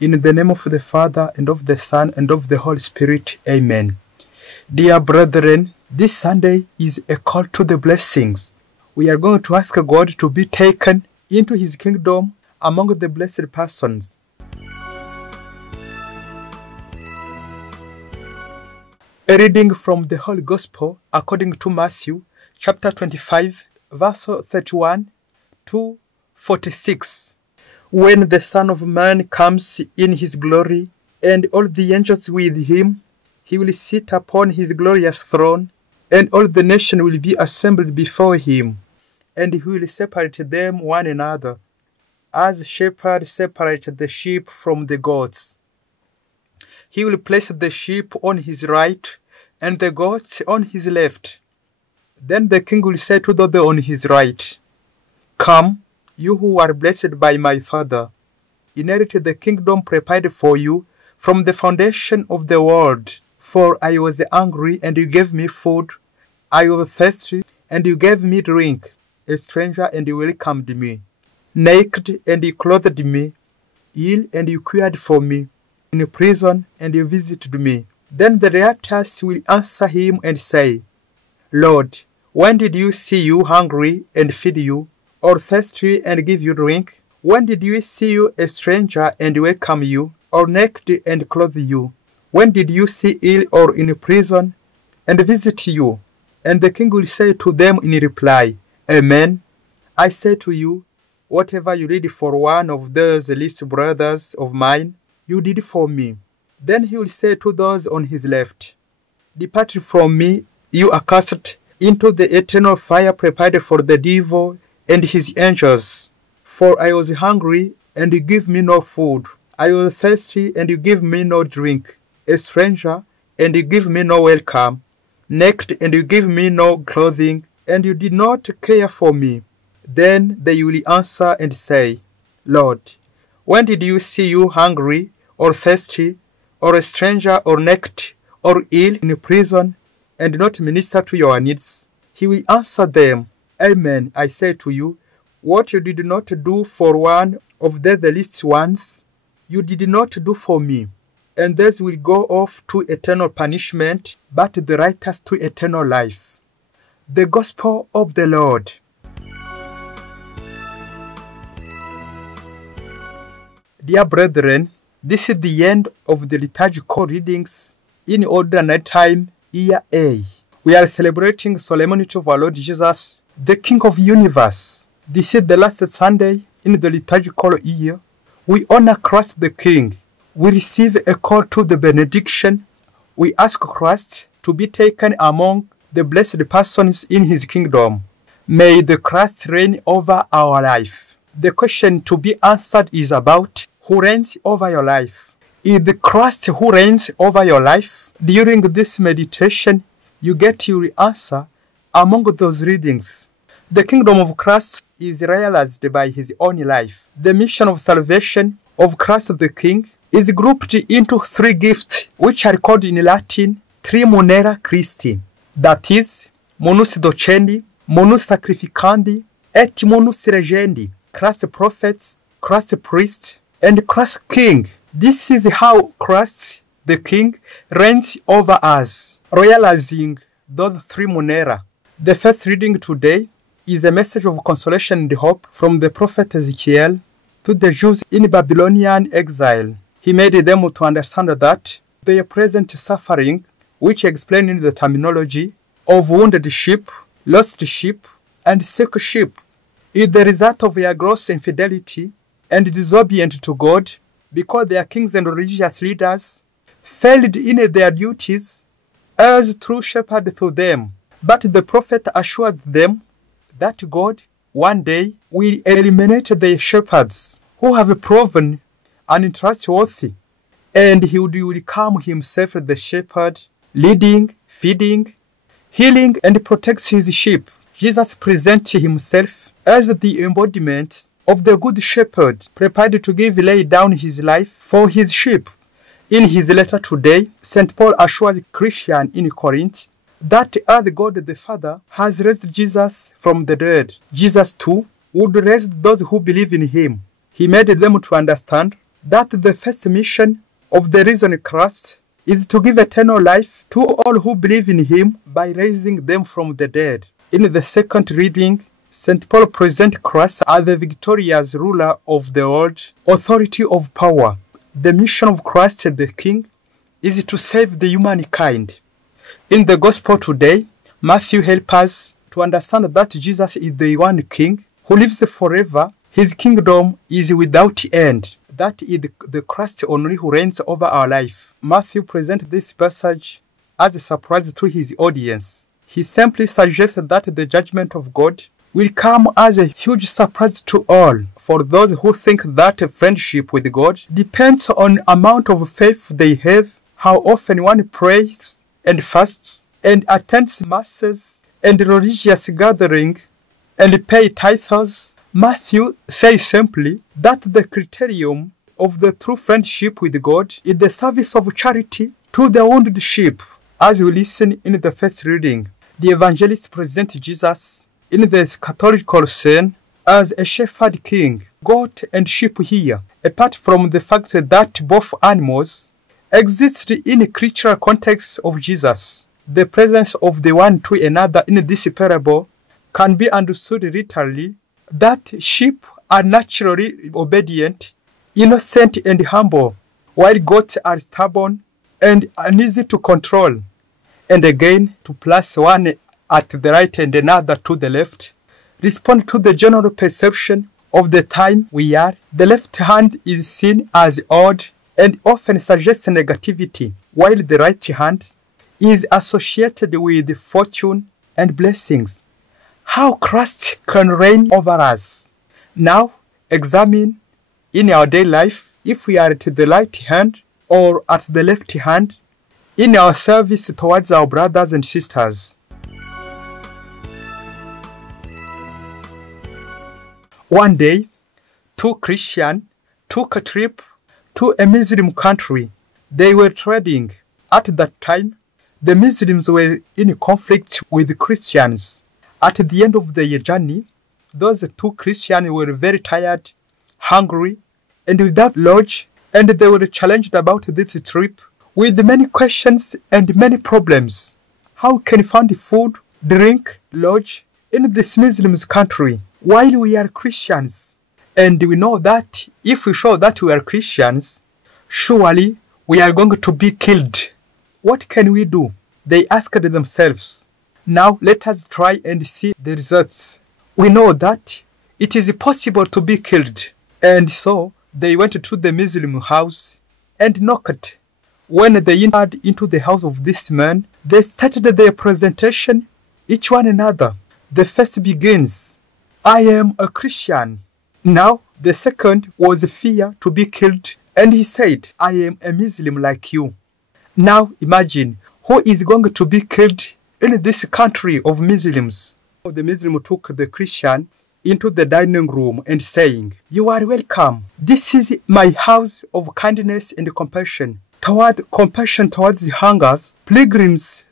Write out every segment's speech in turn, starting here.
In the name of the Father, and of the Son, and of the Holy Spirit. Amen. Dear brethren, this Sunday is a call to the blessings. We are going to ask God to be taken into His kingdom among the blessed persons. A reading from the Holy Gospel according to Matthew, chapter 25, verse 31 to 46. When the Son of Man comes in His glory, and all the angels with Him, He will sit upon His glorious throne, and all the nations will be assembled before Him, and He will separate them one another, as shepherds separate the sheep from the goats. He will place the sheep on His right, and the goats on His left. Then the King will say to those on His right, "Come, you who are blessed by my Father, inherit the kingdom prepared for you from the foundation of the world. For I was hungry, and you gave me food. I was thirsty, and you gave me drink. A stranger, and you welcomed me. Naked, and you clothed me. Ill, and you cared for me. In prison, and you visited me." Then the righteous will answer Him and say, "Lord, when did you see you hungry and feed you, or thirsty and give you drink? When did we see you a stranger and welcome you, or naked and clothe you? When did you see ill or in prison and visit you?" And the King will say to them in reply, "Amen. I say to you, whatever you did for one of those least brothers of mine, you did for me." Then He will say to those on His left, "Depart from me, you accursed, into the eternal fire prepared for the devil and his angels. For I was hungry, and you gave me no food. I was thirsty, and you gave me no drink. A stranger, and you gave me no welcome. Naked, and you gave me no clothing, and you did not care for me." Then they will answer and say, "Lord, when did you see you hungry, or thirsty, or a stranger, or naked, or ill, in prison, and not minister to your needs?" He will answer them, "Amen, I say to you, what you did not do for one of the least ones, you did not do for me." And these will go off to eternal punishment, but the righteous to eternal life. The Gospel of the Lord. Dear brethren, this is the end of the liturgical readings in ordinary time, year A. We are celebrating solemnity of our Lord Jesus, the King of the universe. This is the last Sunday in the liturgical year. We honor Christ the King. We receive a call to the benediction. We ask Christ to be taken among the blessed persons in His kingdom. May the Christ reign over our life. The question to be answered is about who reigns over your life. Is the Christ who reigns over your life? During this meditation, you get your answer among those readings. The kingdom of Christ is realized by His own life. The mission of salvation of Christ the King is grouped into three gifts, which are called in Latin Tri Munera Christi. That is, Munus Docendi, Munus Sacrificandi, et Munus Regendi. Christ prophets, Christ priest, and Christ King. This is how Christ the King reigns over us, realizing those three Munera. The first reading today is a message of consolation and hope from the prophet Ezekiel to the Jews in Babylonian exile. He made them to understand that their present suffering, which explained in the terminology of wounded sheep, lost sheep, and sick sheep, is the result of their gross infidelity and disobedience to God, because their kings and religious leaders failed in their duties as true shepherd to them. But the prophet assured them that God one day will eliminate the shepherds who have proven untrustworthy, and He would become Himself the shepherd, leading, feeding, healing, and protects His sheep. Jesus presents Himself as the embodiment of the good shepherd, prepared to lay down His life for His sheep. In his letter today, St. Paul assures Christians in Corinth that as God the Father has raised Jesus from the dead, Jesus too would raise those who believe in Him. He made them to understand that the first mission of the risen Christ is to give eternal life to all who believe in him by raising them from the dead. In the second reading, St. Paul presents Christ as the victorious ruler of the world, authority of power. The mission of Christ the King is to save the humankind. In the Gospel today, Matthew helps us to understand that Jesus is the one King who lives forever. His kingdom is without end. That is the Christ only who reigns over our life. Matthew presents this passage as a surprise to his audience. He simply suggests that the judgment of God will come as a huge surprise to all. For those who think that friendship with God depends on the amount of faith they have, how often one prays and fasts and attends masses and religious gatherings and pay tithes, Matthew says simply that the criterion of the true friendship with God is the service of charity to the wounded sheep. As we listen in the first reading, the evangelist presents Jesus in the Catholic scene as a shepherd king. Goat and sheep here, apart from the fact that both animals exist in a creature context of Jesus. The presence of the one to another in this parable can be understood literally that sheep are naturally obedient, innocent and humble, while goats are stubborn and uneasy to control. And again, to place one at the right and another to the left, respond to the general perception of the time we are. The left hand is seen as odd and often suggests negativity, while the right hand is associated with fortune and blessings. How Christ can reign over us. Now, examine in our daily life if we are at the right hand or at the left hand in our service towards our brothers and sisters. One day, two Christians took a trip to a Muslim country. They were trading. At that time, the Muslims were in conflict with Christians. At the end of the journey, those two Christians were very tired, hungry, and without lodge, and they were challenged about this trip with many questions and many problems. How can we find food, drink, lodge in this Muslim country while we are Christians? And we know that if we show that we are Christians, surely we are going to be killed. What can we do? They asked themselves. Now let us try and see the results. We know that it is possible to be killed. And so they went to the Muslim house and knocked. When they entered into the house of this man, they started their presentation, each one another. The first begins, I am a Christian. Now the second was fear to be killed, and he said, I am a Muslim like you. Now imagine who is going to be killed in this country of Muslims. The Muslim took the Christian into the dining room and saying, you are welcome. This is my house of kindness and compassion. Compassion towards the hungers, pilgrims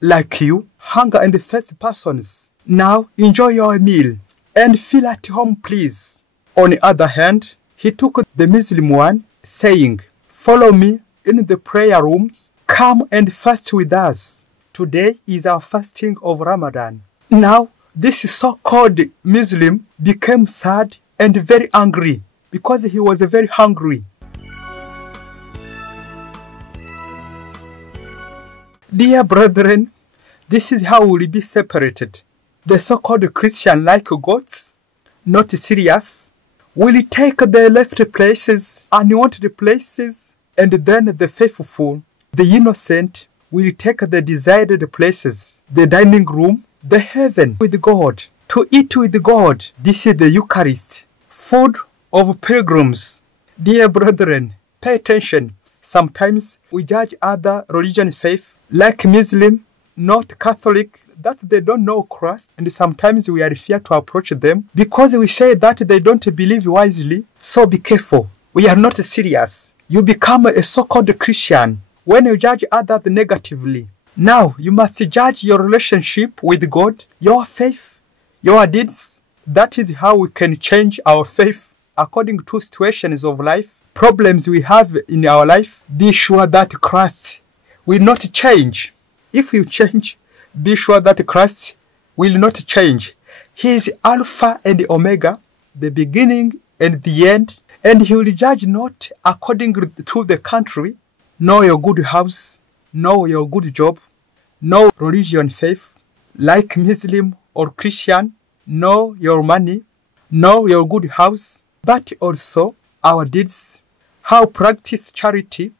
like you, hunger and thirsty persons. Now enjoy your meal and feel at home, please. On the other hand, he took the Muslim one, saying, follow me in the prayer rooms. Come and fast with us. Today is our fasting of Ramadan. Now, this so-called Muslim became sad and very angry because he was very hungry. Dear brethren, this is how we will be separated. The so-called Christian like goats, not serious, will take the left places, unwanted places, and then the faithful, the innocent, will take the desired places, the dining room, the heaven with God, to eat with God. This is the Eucharist, food of pilgrims. Dear brethren, pay attention. Sometimes we judge other religion faith, like Muslim, not Catholic, that they don't know Christ, and sometimes we are fear to approach them because we say that they don't believe wisely. So be careful. We are not serious. You become a so-called Christian when you judge others negatively. Now you must judge your relationship with God, your faith, your deeds. That is how we can change our faith according to situations of life problems we have in our life, be sure that Christ will not change. If you change, be sure that Christ will not change. He is Alpha and Omega, the beginning and the end, and he will judge not according to the country, nor your good house, nor your good job, nor religion faith, like Muslim or Christian, nor your money, nor your good house, but also our deeds, how practice charity,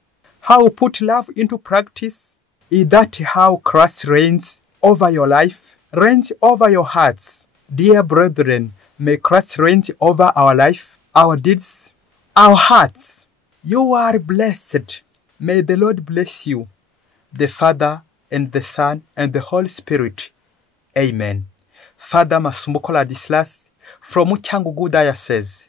how put love into practice. Is that how Christ reigns over your life, reigns over your hearts? Dear brethren, may Christ reign over our life, our deeds, our hearts. You are blessed. May the Lord bless you, the Father and the Son and the Holy Spirit. Amen. Father Masumbuko Ladislas from Cyangugu Diocese,